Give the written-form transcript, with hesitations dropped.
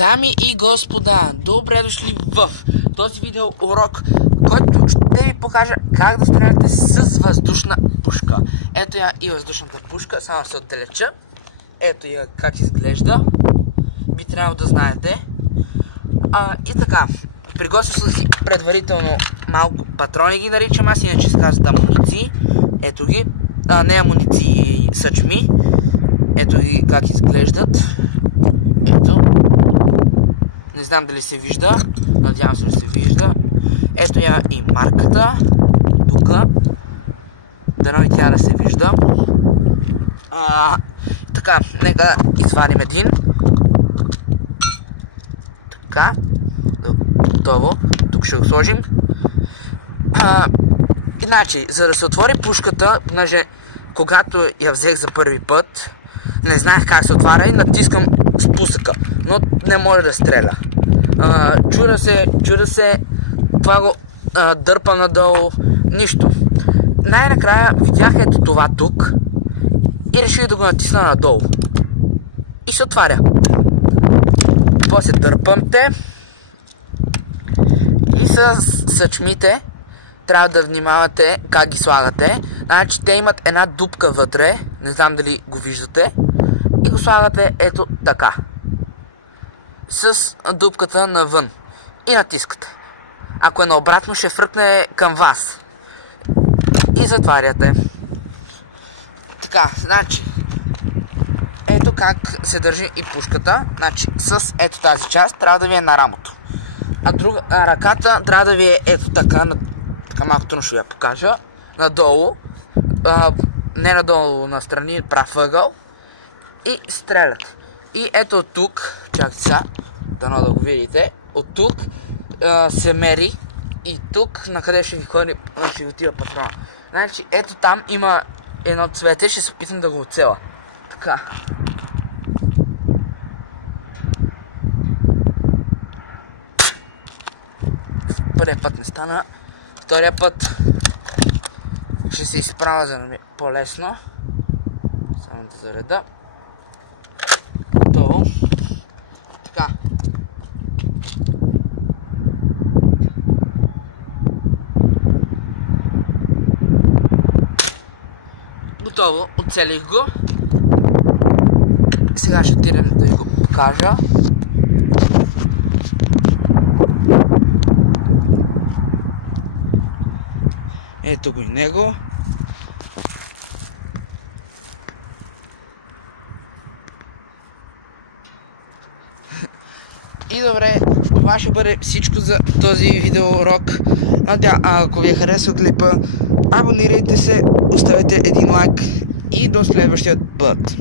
Дами и господа, добре дошли в този видео урок, който ще ви покажа как да стреляте с въздушна пушка. Ето я и въздушната пушка, само се отдалеча. Ето я как изглежда. Би трябвало да знаете. И така, приготвил съм си предварително малко патрони ги наричам, аз иначе се казват амуниции. Ето ги, не амуниции, съчми. Ето ги как изглеждат. Ето. Не знам дали се вижда. Надявам се да се вижда. Ето я и марката. Тука. Дано и тя да се вижда. Така, нека извадим един. Така. Готово. Тук ще го сложим. Иначе, за да се отвори пушката, понеже когато я взех за първи път, не знаех как се отваря и натискам спусъка, но не може да стреля. Чуда се, това го дърпа надолу, нищо. Най-накрая видях ето това тук и реших да го натисна надолу. И се отваря. После дърпам те и с съчмите трябва да внимавате как ги слагате. Значи те имат една дупка вътре, не знам дали го виждате, и го слагате ето така. С дупката навън. И натискате. Ако е наобратно, ще фръкне към вас. И затваряте. Така, значи ето как се държи и пушката. Значи с ето тази част трябва да ви е на рамото. А ръката трябва да ви е ето така. Така малко трудно ще я покажа. Надолу. Не надолу, настрани, прав ъгъл. И стрелят. И ето от тук, чакайте сега, дано да го видите, от тук се мери и тук на къде ще ви отива патрона. Значи ето там има едно цвете, ще се опитам да го оцела. Така. Първия път не стана, втория път ще се изправя, за да ми е по-лесно. Само да зареда. Готово. Така. Готово, оцелих го. Сега ще отидем да ви го покажа. Ето го и него. И добре, това ще бъде всичко за този видеоурок. Ако ви е харесал клипа, абонирайте се, оставете един лайк и до следващия път.